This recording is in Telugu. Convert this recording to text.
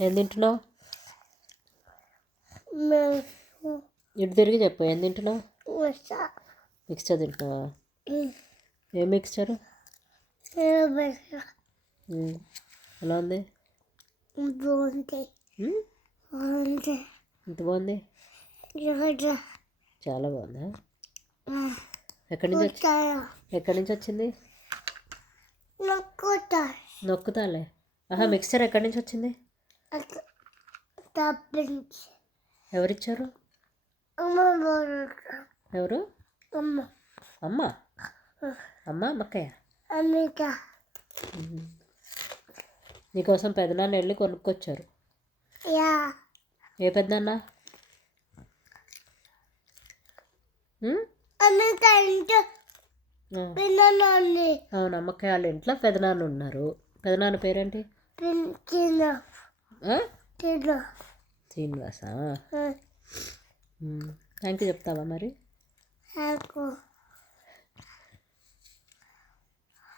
ఏం తింటున్నావు? ఇటు తిరిగి చెప్పు. ఏం తింటున్నావు? మిక్స్చర్ తింటున్నావా? ఏం మిక్స్చరు? ఎలా ఉంది? ఎంత బాగుంది? చాలా బాగుందా? ఎక్కడి నుంచి వచ్చింది? నొక్కుతాలే. మిక్స్చర్ ఎక్కడి నుంచి వచ్చింది? ఎవరిచ్చారు? ఎవరు? అమ్మ. అమ్మ అమ్మక్కయ్య. నీకోసం పెదనాన్న వెళ్ళి కొనుక్కొచ్చారు. ఏ పెద్దనాన్న? అవును, అమ్మక్కయ్య వాళ్ళ ఇంట్లో పెదనాన్న ఉన్నారు. పెదనాన్న పేరేంటి? శ్రీనివాస. థ్యాంక్ యూ చెప్తావా మరి?